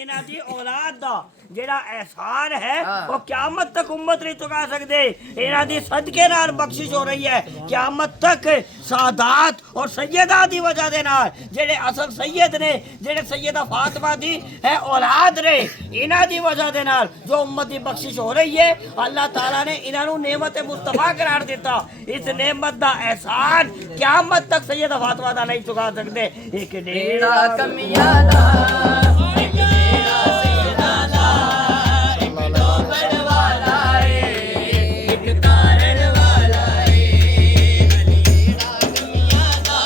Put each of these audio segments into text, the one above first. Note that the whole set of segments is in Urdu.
انہاں دی اولاد دا جڑا احسان ہے وہ قیامت تک امت نہیں چکا سکتے. انہاں دی صدقے نال بخشش ہو رہی ہے قیامت تک. سادات اور سیدات دی وجہ دے نال جڑے اصل سید نے جڑے سیدہ فاطمہ دی ہے اولاد نے انہاں دی وجہ دے نال جو امت دی بخشش ہو رہی ہے اللہ تعالیٰ نے انہاں نو نعمت مصطفیٰ قرار دیتا. اس نعمت دا احسان قیامت تک سیدہ فاطمہ دا نہیں چکا سکتے. ایک ڈیڑا کمیاں دا ایک ڈیڑا سیداں دا ایک ڈوبن والا اے ایک تارن والا اے. ڈیڑا کمیاں دا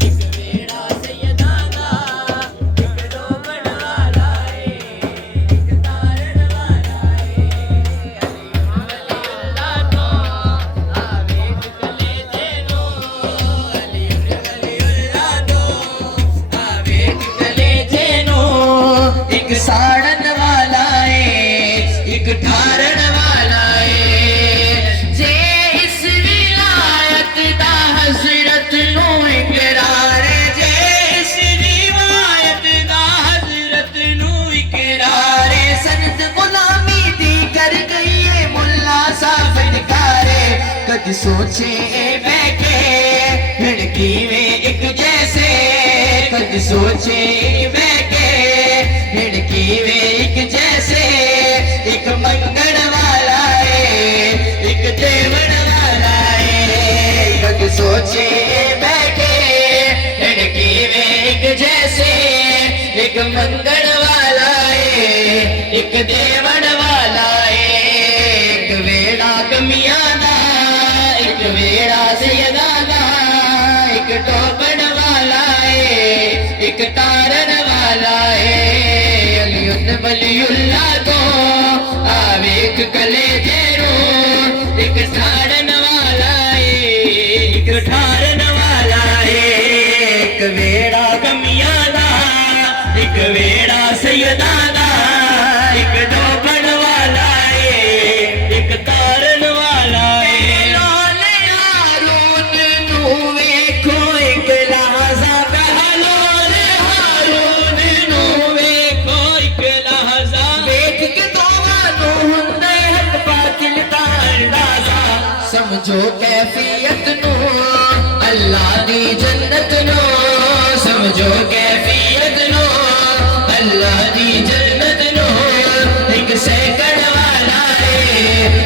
ایک ڈیڑا سیداں دا ایک ڈوبن والا اے ایک تارن والا اے. علی اللہ تو آویکھ کلیجے نو علی اللہ تو آویکھ کلیجے نو. ایک ساڑن والا اے ایک ٹھارن والا اے. جے اس ولایت دا حضرت نو اقرار ہے جے اس روایت دا حضرت نو اقرار ہے. سنت غلامی دی کر گئی ہے ملا صاحب انکار ہے. کد سوچے بیٹھے ہن کیویں ایک جیسے کد سوچے بیٹھے ہن کیویں ایک جیسے. ایک منگن والا ہے ایک دیون والا ہے. کد سوچے بیٹھے ہن کیویں ایک جیسے. ایک منگن والا ہے ایک دیون والا ہے. ایک ویڑا کمیاں دا ایک ویڑا سیداں دا ایک ٹوپن والا ہے ایک تارن والا ہے. ولی اللہ تو آویکھ کلیجے نو ایک ساڑن والا ہے ایک ٹھارن والا ہے. ایک ویڑا کمیاں دا ایک ویڑا سیداں دا ایک ڈوبن والا ہے ایک تارن والا ہے. لال ہارون نو ویکھو ایک لحظہ پہلو ہارون نو ویکھو ایک لحظہ. ویکھ کے دونوں ہندے حق باطل دا اندازہ. سمجھو کیفیت نو اللہ دی جنت نو. سمجھو کیفیت نو اللہ دی جنت نو. ایک سیکڑ والا ہے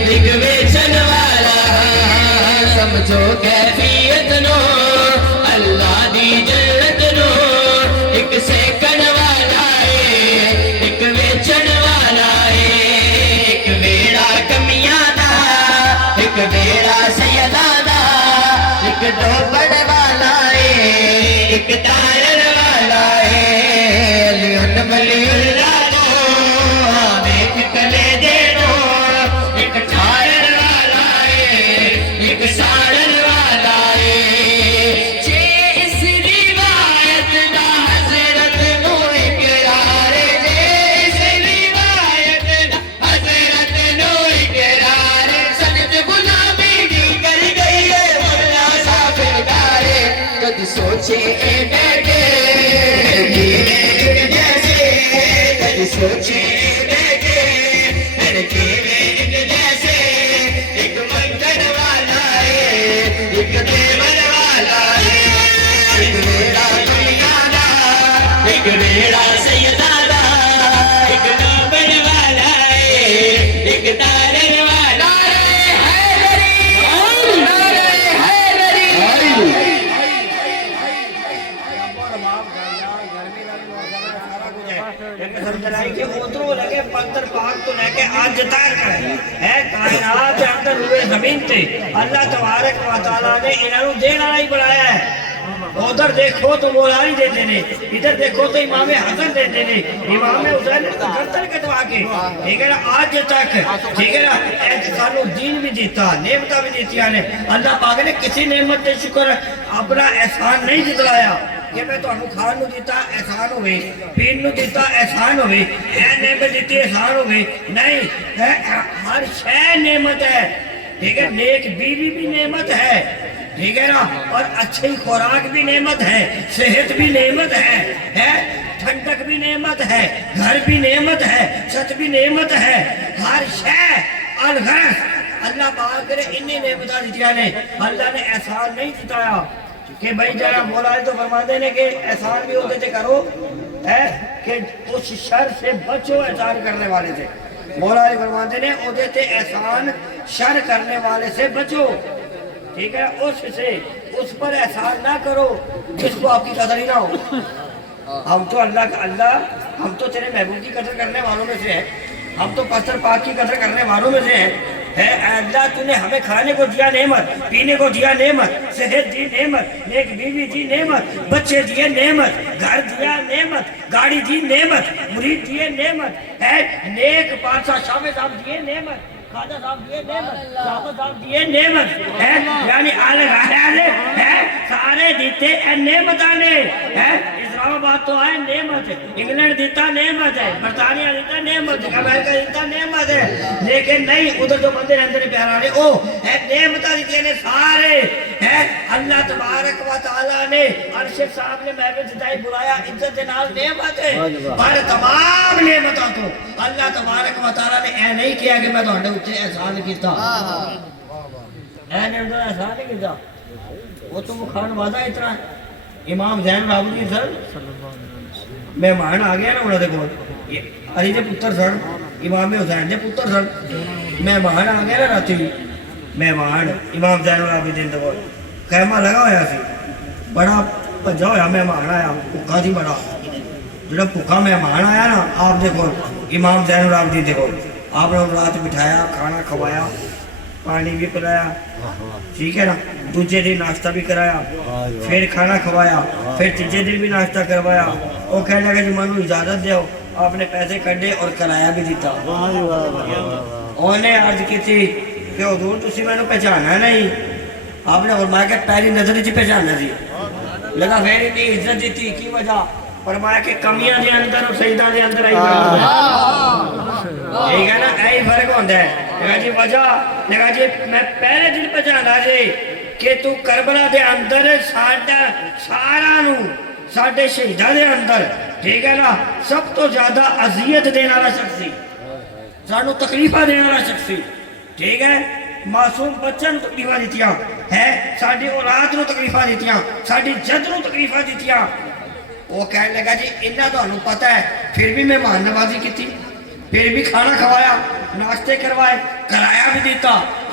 ایک ویچن والا ہے. سمجھو کیفیت نو اللہ دی جنت نو. ایک سیکڑ والا ہے ایک ویچن والا ہے. ایک ویڑا کمیاں دا ایک ویڑا سیداں دا ایک ڈوبن والا ہے ایک تارن والا ہے. علی اللہ تو آویکھ کلیجے نو ایک ٹھارن والا ہے ایک ساڑن والا ہے. جے اس روایت دا حضرت نو اقرار ہے جے اس روایت دا حضرت نو اقرار ہے. سنت غلامی دی کر گئی ہے ملا صاحب انکار ہے. کد سوچے بیٹھے ایک جیسے کد سوچے بیٹھے ہر کیویں ایک جیسے. ایک منگن والا ہے ایک دیون والا ہے. ایک ویڑا کمیاں دا ایک ویڑا سیداں دا ایک ڈوبن والا ہے ایک تارن والا ہے. حیدری حیدری کہ ادھروں لگے پتھر پاک تو لے کے آج تک ہے کائنات کے اندر روئے زمین تے اللہ تبارک و تعالیٰ نے انہوں نے دینا نہیں بنایا ہے. ادھر دیکھو تو مولانا دیتے نے ادھر دیکھو تو امام حسن دیتے نے امام حسین نے گردن کٹوا کے ٹھیک ہے نا آج تک ٹھیک ہے نا سانو دین بھی دیتا نعمتیں بھی دیتی نے. اللہ پاک نے کسی نعمت تے شکر اپنا احسان نہیں جتلایا کہ میں تمہیں کھان نو دیتا احسان ہوئے پین نو دیتا احسان ہوئے اے نعمت دیتی احسان ہوئے نہیں. ہر شے نعمت ہے ٹھیک ہے. نیک بیوی بھی نعمت ہے ٹھیک ہے نا اور اچھی خوراک بھی نعمت ہے صحت بھی نعمت ہے ٹھنڈک بھی نعمت ہے، گھر بھی نعمت ہے، چھت بھی نعمت ہے، ہر شے الغرض اللہ پاک کرے انہی نعمتاں دتیاں نے۔ اللہ نے احسان نہیں جتایا کہ بھائی جناب مولا علی تو فرماتے ہیں کہ احسان بھی ہوتے تھے کرو ہے کہ اس شر سے بچو احسان کرنے والے سے۔ مولا علی فرماتے ہیں ہوتے تھے احسان شر کرنے والے سے بچو، ٹھیک ہے، اس سے اس پر احسان نہ کرو جس کو آپ کی قدر ہی نہ ہو۔ ہم تو ہم تو تیرے محبوب کی قدر کرنے والوں میں سے ہیں، ہم تو پستر پاک کی قدر کرنے والوں میں سے ہیں۔ اے اللہ تو نے ہمیں کھانے کو دیا نعمت، پینے کو دیا نعمت، صحت دی نعمت، نیک بیوی دی نعمت، بچے دیے نعمت، گھر دیا نعمت، گاڑی دی نعمت، مرید دیے نعمت، اے نیک بادشاہ شاہ صاحب دیے نعمت، خواجہ صاحب دیے نعمت، صاحب صاحب دیے نعمت، یعنی آلے سارے دیتے اے نعمت آنے۔ اسلام آباد تو آئے نعمت ہے، انگلینڈ دیتا نعمت ہے، برطانیہ دیتا نعمت ہے، امریکہ دیتا نعمت ہے، لیکن نہیں ادھر جو بندے اندر پیار آنے او نعمتہ دیتے نے سارے۔ اللہ تبارک و تعالیٰ نے عرش صاحب نے محبت جتائی بلایا عزت نال نعمت ہے، پر تمام نعمتوں کو اللہ تبارک و تعالیٰ نے اے نہیں کیا کہ میں تو انڈے اچھے احسان کیتا، اے نعمتوں نے احسان نہیں کیتا، وہ تو مخان وعدہ اتنا ہے۔ امام زین العابدین سر مہمان آ گیا نا انہوں نے کول علی دے پتر سن، امام حسین دے پتر سن، مہمان آ گیا نا راتی، مہمان امام زین العابدین دے کول خیمہ لگا ہویا سی، بڑا بھجا ہویا مہمان آیا، بھوکا سی بڑا، جڑا بھوکا مہمان آیا نا آپ دے کول امام زین العابدین دے کول، آپ نے رات بٹھایا، کھانا کھوایا، پانی بھی پلایا، ٹھیک ہے نا، دوسرے دن ناشتہ بھی کرایا، پھر کھانا کھوایا، پھر تیسرے دن بھی ناشتہ کروایا، وہ کہنے لگا جی مانو اجازت دیو، آپ نے پیسے کڈے اور کرایہ بھی دیتا۔ انہوں نے عرض کی تھی کہ حضور تسی میں نے پہچانا نہیں، آپ نے فرمایا کہ پہلی نظر چ پہچانا سی، لگا پھر اتنی عزت دیتی کی وجہ، فرمایا کہ کمیاں دے اندر اور سجدہ دے اندر آئی ٹھیک ہے نا، ایہی فرق ہوتا ہے۔ لگا جی وجہ، لگا جی میں پہلے دن پہچانا جی کہ تو کربلا دے اندر سارا نو ساڈے شہیداں دے اندر ٹھیک ہے نا سب تو زیادہ اذیت دینے والا شخص سی، سانو تکلیفاں دینے والا شخص سی، ٹھیک ہے، معصوم بچوں کو تکلیفاں دیتیاں ہے، ساڈی اولاد نو تکلیفاں دیتیاں، ساڈی جد نو تکلیفاں دیتیاں۔ وہ کہنے لگا جی انہاں تانوں پتہ ہے پھر بھی مہمان نوازی کیتی، پھر بھی کھانا کھوایا، ناشتے کروائے، کرایہ بھی دیتا۔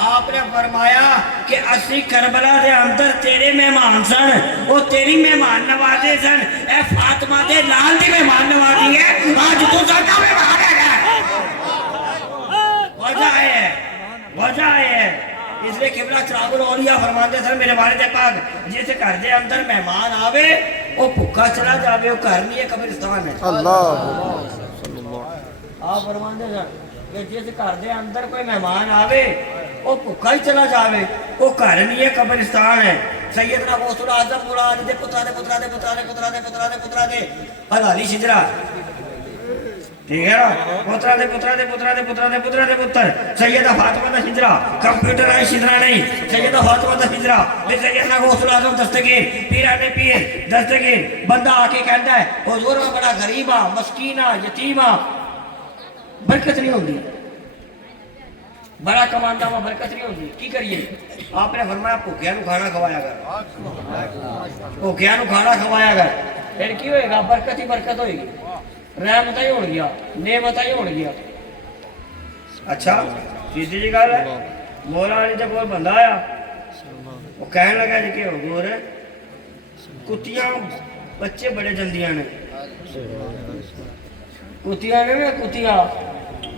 آپ نے فرمایا کہ اسی کربلا دے اندر تیرے مہمان سن، وہ تیری مہمان نوازے سن، اے فاطمہ دے لال دی مہمان نوازی ہے، آج تو ساڈا مہمان ہے۔ وجہ ہے اس لیے قبلہ چراغ الاولیاء فرماتے سن میرے والد پاک جس گھر دے اندر مہمان آوے وہ بھوکا چلا جاوے، وہ گھر نہیں ہے قبرستان ہے۔ آپ فرماتے سن کہ جس گھر دے اندر کوئی مہمان آوے وہ بھوکا ہی چلا جاوے، وہ گھر نہیں ہے قبرستان ہے۔ سیدنا غوث الاعظم مولا علی دے پترا دے پترا دے پترا دے پترا دے پترا دے پترا دے حلالی شجرا، ٹھیک ہے نا، پترا دے پترا دے پترا دے پترا دے پترا دے پتر سیدہ فاطمہ دا شجرا، کمپیوٹر آئی شجرا نہیں، سیدہ فاطمہ دا شجرا، پھر سیدنا غوث الاعظم دستگیر، پیرانے پیر دستگیر، بندہ آ کے کہتا ہے حضور میں بڑا غریبا مسکینہ یتیمہ، برکت نہیں ہوگی، بڑا کماندہ میں برکت نہیں ہوگی، کی کریے؟ آپ نے فرمایا بھوکیاں نو کھانا کھوایا کر، بھوکیاں نو کھانا کھوایا کر، پھر کی ہوئے گا؟ برکت ہی برکت ہوئے گی، رحمت ہی ہو گیا، نعمت ہی ہو گیا۔ اچھا سیدھی جی گل ہے، مولا علی جب کوئی بندہ آیا وہ کہنے لگا جی کہ حضور کتیاں بچے بڑے جلدیاں نے، کتیاں نے نا کتیاں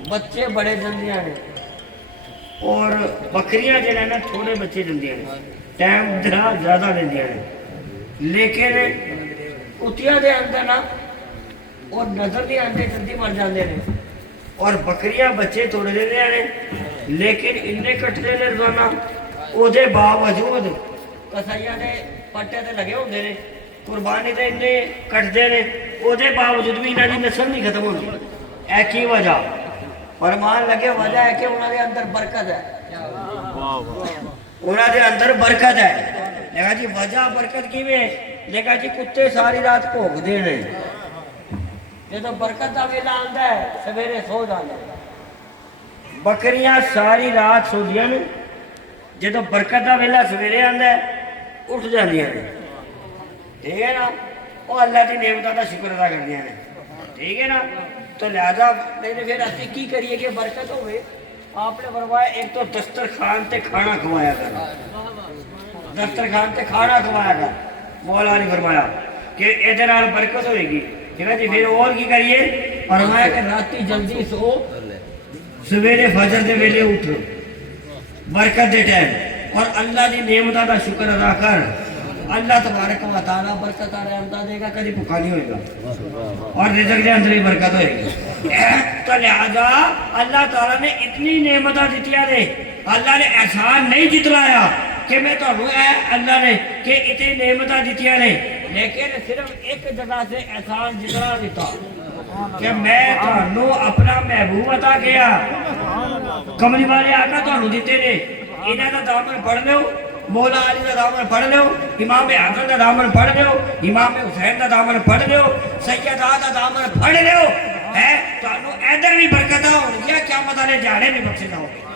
بچے بڑے جلدیاں نے، اور بکریاں جو ہے نا تھوڑے بچے جلدیاں نے، ٹائم زیادہ لیندیاں نے، لیکن کتیاں دے اندر نا اور نظر دے اندر جلدی مر جاندے نے، اور بکریاں بچے تھوڑے دیندیاں نے لیکن انہیں کٹتے نے روزانہ، او دے باوجود کسائیاں نے پٹے تے لگے ہوندے نے، قربانی تے انہیں کٹتے نے، او دے باوجود بھی انہاں دی نسل نہیں ختم ہوندی۔ اے کی وجہ؟ فرمان لگے وجہ ہے کہ انہاں دے اندر برکت ہے، انہاں دے اندر برکت ہے۔ لگا جی وجہ برکت کیویں؟ لگا جی کتے ساری رات بھوک دے نے، جدو برکت کا ویلا آتا ہے سویرے سو جانا بکریاں ساری رات سوندیاں نے جدو برکت کا ویلا سویرے آتا ہے اٹھ جاندیاں نے ٹھیک ہے نا وہ اللہ کی نعمتوں کا شکر ادا کردیاں نے ٹھیک ہے نا تو لہذا نہیں تو پھر اسی کی کریے کہ برکت ہوئے آپ نے فرمایا ایک تو دسترخوان تے کھانا کھوایا کر دسترخوان تے کھانا کھوایا کر مولا نے فرمایا کہ یہ برکت ہوئے گی ٹھیک ہے جی پھر اور کی کریے فرمایا کہ راتی جلدی سو سویرے فجر دے ویلے اٹھ برکت دے ٹائم اور اللہ دی نعمتوں کا شکر ادا کر اللہ تبارک و تعالیٰ برکت آ رہا دے گا کبھی بھوکا نہیں ہوئے گا اور رزق کے اندر ہی برکت ہوئے گی تو لہذا اللہ تعالیٰ نے اتنی نعمتیں دیتیاں نے اللہ نے احسان نہیں جتلایا کہ میں تو اللہ نے کہ اتنی نعمتیں دیتیاں نے لیکن صرف ایک جگہ سے احسان جتلا دیتا کہ میں تو اپنا محبوب عطا کیا کملی والے آقا تو دیتے نے انہاں دا دامن پڑھ لو مولا علی دا دامن پڑھ لو امام حسن دا دامن پڑھ لو امام حسین دا دامن پڑھ لو سیدہ دا دامن پڑھ لو ہے تو ادھر بھی برکتاں ہونگیاں قیامت والے جانے بھی بخشے جاؤ گے